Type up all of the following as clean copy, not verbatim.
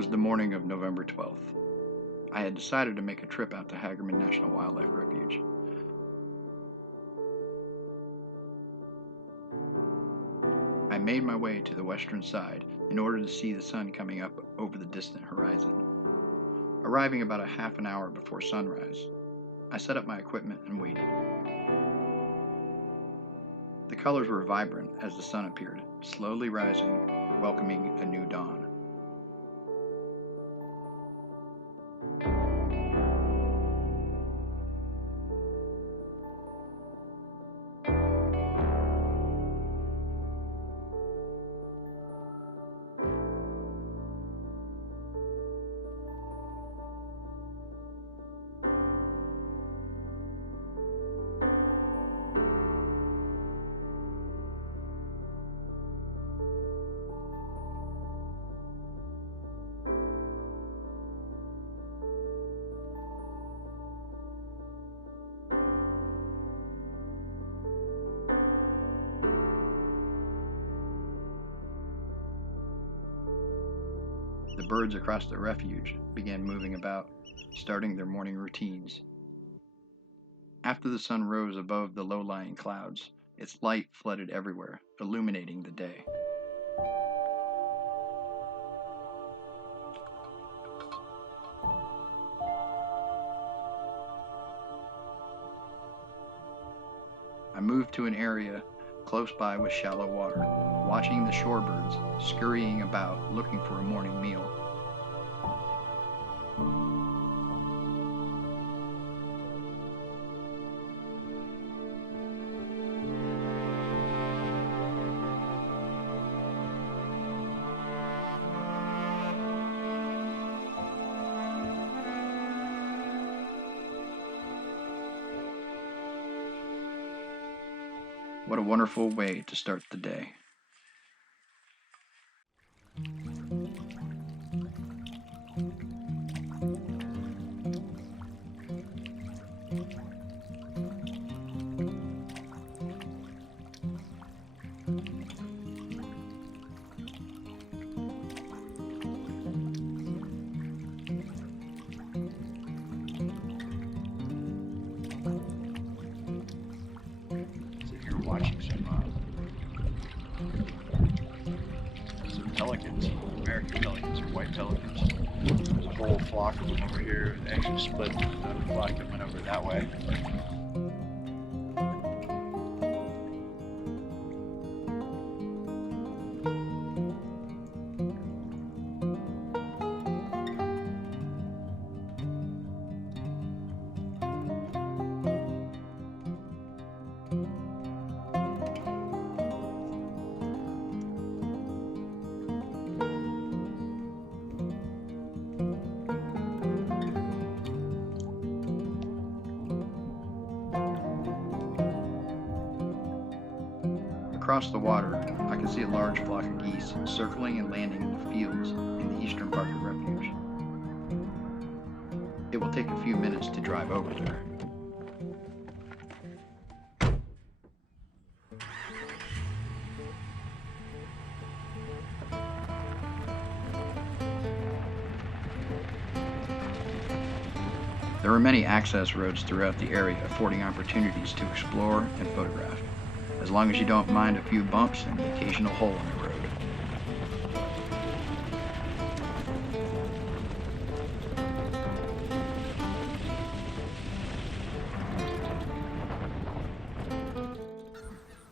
was the morning of November 12th. I had decided to make a trip out to Hagerman National Wildlife Refuge. I made my way to the western side in order to see the sun coming up over the distant horizon. Arriving about a half an hour before sunrise, I set up my equipment and waited. The colors were vibrant as the sun appeared, slowly rising, welcoming a new dawn. The birds across the refuge began moving about, starting their morning routines. After the sun rose above the low-lying clouds, its light flooded everywhere, illuminating the day. I moved to an area close by with shallow water, watching the shorebirds scurrying about looking for a morning meal. What a wonderful way to start the day. Watching some pelicans, American pelicans or white pelicans. There's a whole flock of them over here. They actually split. Another flock that went over that way. Across the water, I can see a large flock of geese circling and landing in the fields in the eastern part of the refuge. It will take a few minutes to drive over there. There are many access roads throughout the area, affording opportunities to explore and photograph, as long as you don't mind a few bumps and the occasional hole in the road.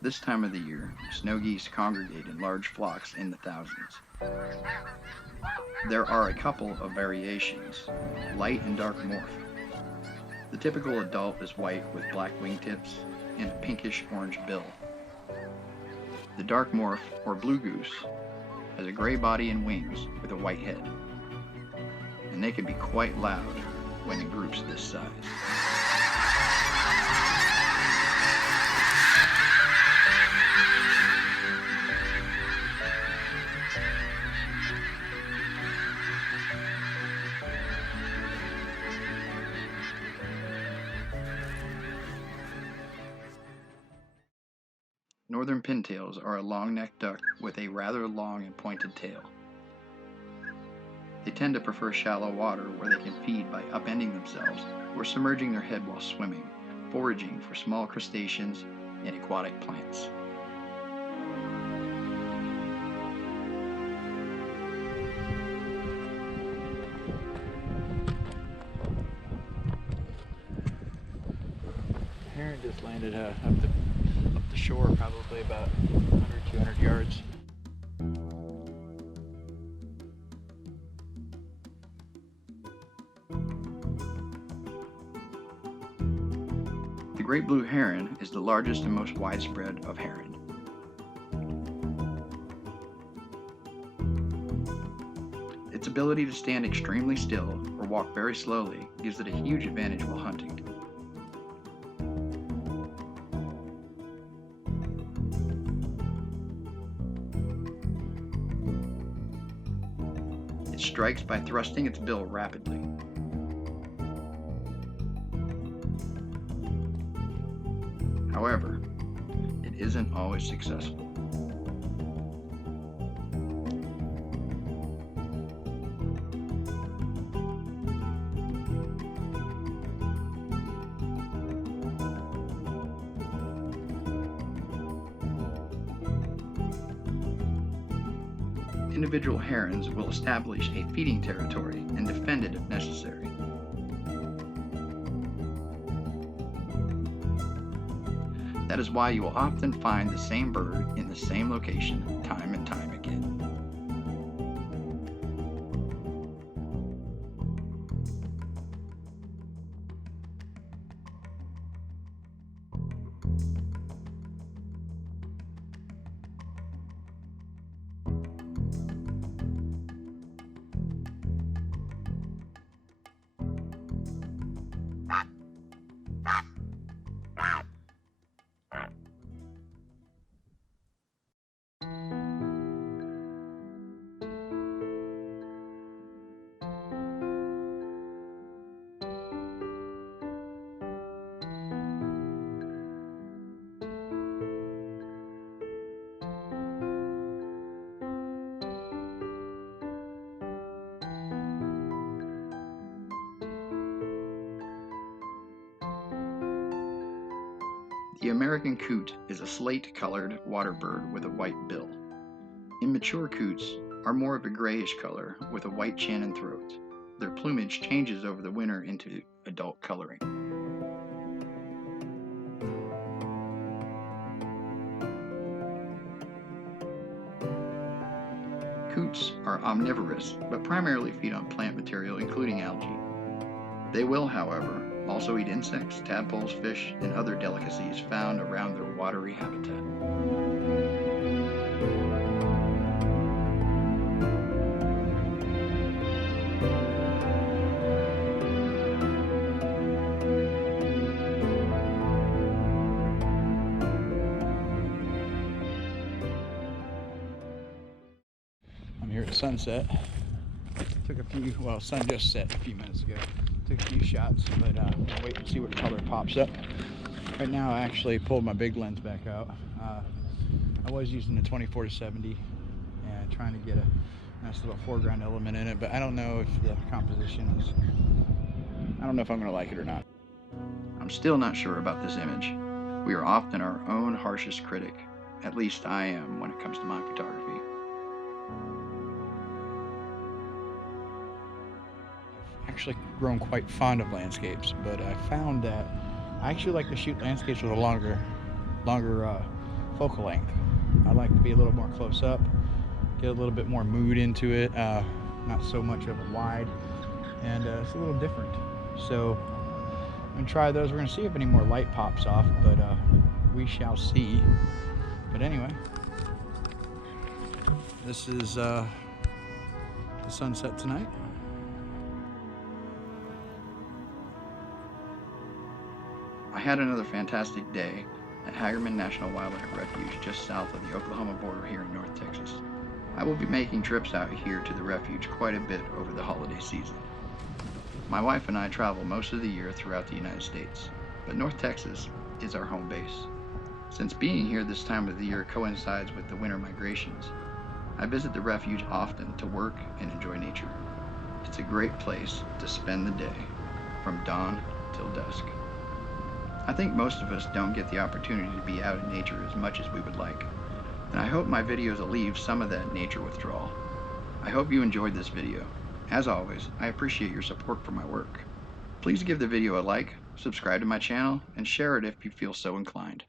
This time of the year, snow geese congregate in large flocks in the thousands. There are a couple of variations, light and dark morph. The typical adult is white with black wingtips and a pinkish-orange bill. The dark morph, or blue goose, has a gray body and wings with a white head, and they can be quite loud when in groups this size. Northern pintails are a long-necked duck with a rather long and pointed tail. They tend to prefer shallow water where they can feed by upending themselves or submerging their head while swimming, foraging for small crustaceans and aquatic plants. Heron just landed up the shore, probably about 100-200 yards. The great blue heron is the largest and most widespread of heron. Its ability to stand extremely still or walk very slowly gives it a huge advantage while hunting. It strikes by thrusting its bill rapidly. However, it isn't always successful. Individual herons will establish a feeding territory and defend it if necessary. That is why you will often find the same bird in the same location time and time again. The American coot is a slate-colored water bird with a white bill. Immature coots are more of a grayish color with a white chin and throat. Their plumage changes over the winter into adult coloring. Coots are omnivorous, but primarily feed on plant material, including algae. They will, however, also eat insects, tadpoles, fish, and other delicacies found around their watery habitat. I'm here at sunset. Took a few, well, sun just set a few minutes ago. Took a few shots, but I'll wait and see what color pops up. Right now I actually pulled my big lens back out. I was using the 24-70 and trying to get a nice little foreground element in it, but I don't know if the composition is, I don't know if I'm going to like it or not. I'm still not sure about this image. We are often our own harshest critic. At least I am when it comes to my photography. Actually grown quite fond of landscapes, but I found that I actually like to shoot landscapes with a longer focal length. I like to be a little more close up, get a little bit more mood into it, not so much of a wide, and it's a little different. So I'm gonna try those. We're gonna see if any more light pops off, but we shall see. But anyway, this is the sunset tonight. I had another fantastic day at Hagerman National Wildlife Refuge just south of the Oklahoma border here in North Texas. I will be making trips out here to the refuge quite a bit over the holiday season. My wife and I travel most of the year throughout the United States, but North Texas is our home base. Since being here this time of the year coincides with the winter migrations, I visit the refuge often to work and enjoy nature. It's a great place to spend the day, from dawn till dusk. I think most of us don't get the opportunity to be out in nature as much as we would like, and I hope my videos alleviate some of that nature withdrawal. I hope you enjoyed this video. As always, I appreciate your support for my work. Please give the video a like, subscribe to my channel, and share it if you feel so inclined.